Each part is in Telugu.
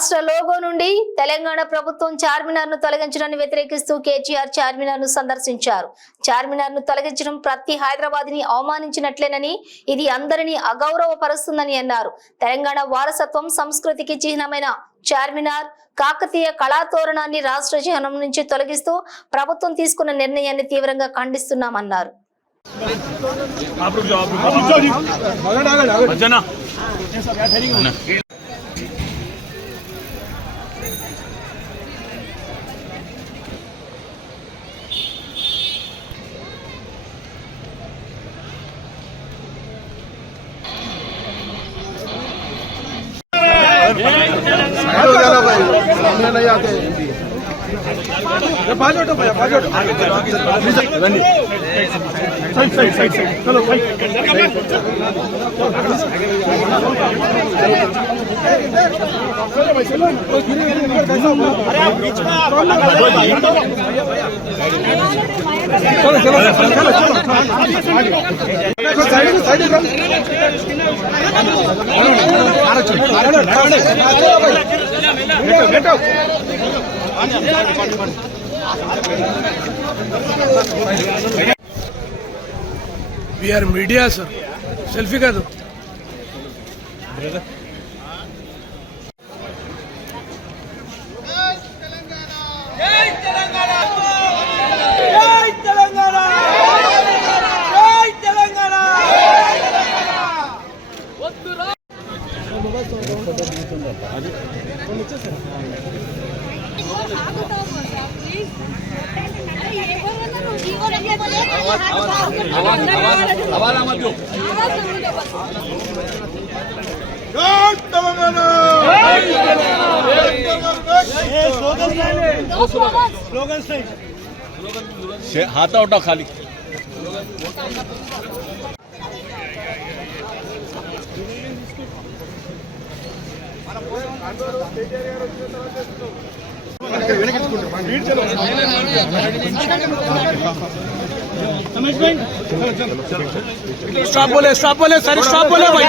రాష్ట్ర లోగో నుండి తెలంగాణ ప్రభుత్వం చార్మినార్ ను తొలగించడాన్ని వ్యతిరేకిస్తూ కేటీఆర్ చార్మినార్ ను సందర్శించారు. చార్మినార్ ను తొలగించడం ప్రతి హైదరాబాద్ ని అవమానించినట్లేనని, ఇది అందరినీ అగౌరవపరుస్తుందని అన్నారు. తెలంగాణ వారసత్వం సంస్కృతికి చిహ్నమైన చార్మినార్ కాకతీయ కళాతోరణాన్ని రాష్ట్ర చిహ్నం నుంచి తొలగిస్తూ ప్రభుత్వం తీసుకున్న నిర్ణయాన్ని తీవ్రంగా ఖండిస్తున్నామన్నారు. We are media, sir. Selfie का दो. हाथ उठाओ खाली. स्टॉप बोले सर, स्टॉप बोले भाई.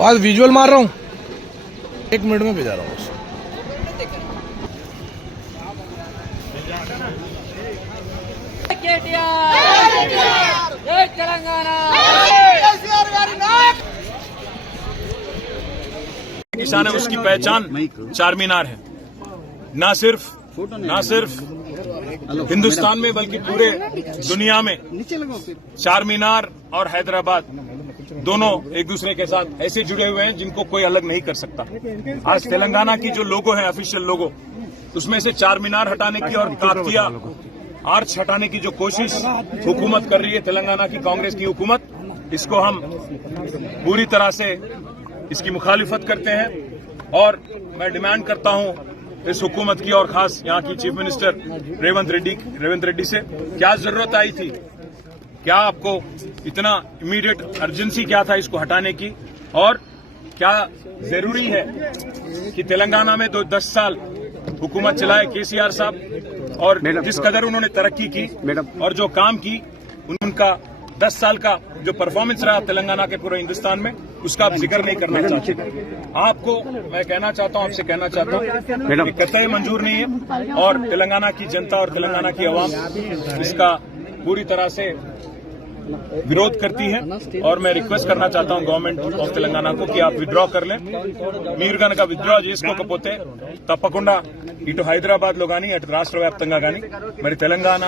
आज विजुअल मार रहा हूँ, 1 मिनट में भेजा रहा हूँ. किसान है, उसकी पहचान चारमीनार है. ना सिर्फ हिंदुस्तान में बल्कि पूरे दुनिया में चारमीनार और हैदराबाद दोनों एक दूसरे के साथ ऐसे जुड़े हुए हैं जिनको कोई अलग नहीं कर सकता. आज तेलंगाना की जो लोगो है, ऑफिशियल लोगो, उसमें से चारमीनार हटाने की और काकतीय आर्च हटाने की जो कोशिश हुकूमत कर रही है, तेलंगाना की कांग्रेस की हुकूमत, इसको हम पूरी तरह से इसकी मुखालिफत करते हैं. और मैं डिमांड करता हूं इस हुकूमत की और खास यहां की चीफ मिनिस्टर रेवंत रेड्डी से, क्या जरूरत आई थी, क्या आपको इतना इमीडिएट अर्जेंसी क्या था इसको हटाने की, और क्या जरूरी है कि तेलंगाना में 10 साल हुकूमत चलाए केसीआर साहब, और जिस कदर उन्होंने तरक्की की और जो काम की, उनका 10 साल का जो परफॉर्मेंस रहा तेलंगाना के पूरे हिंदुस्तान में, उसका आप जिक्र नहीं करना चाहते. आपको मैं कहना चाहता हूं, आपसे कहना चाहता हूं कि कतई मंजूर नहीं है, और तेलंगाना की जनता और तेलंगाना की आवाम इसका पूरी तरह से विरोध करती है. और मैं रिक्वेस्ट करना चाहता हूं गवर्नमेंट ऑफ तेलंगाना को कि आप विड्रॉ कर लें. మీరు గనక విత్డ్రా చేసుకోకపోతే తప్పకుండా ఇటు హైదరాబాద్ లో గానీ అటు రాష్ట్ర వ్యాప్తంగా గానీ మరి తెలంగాణ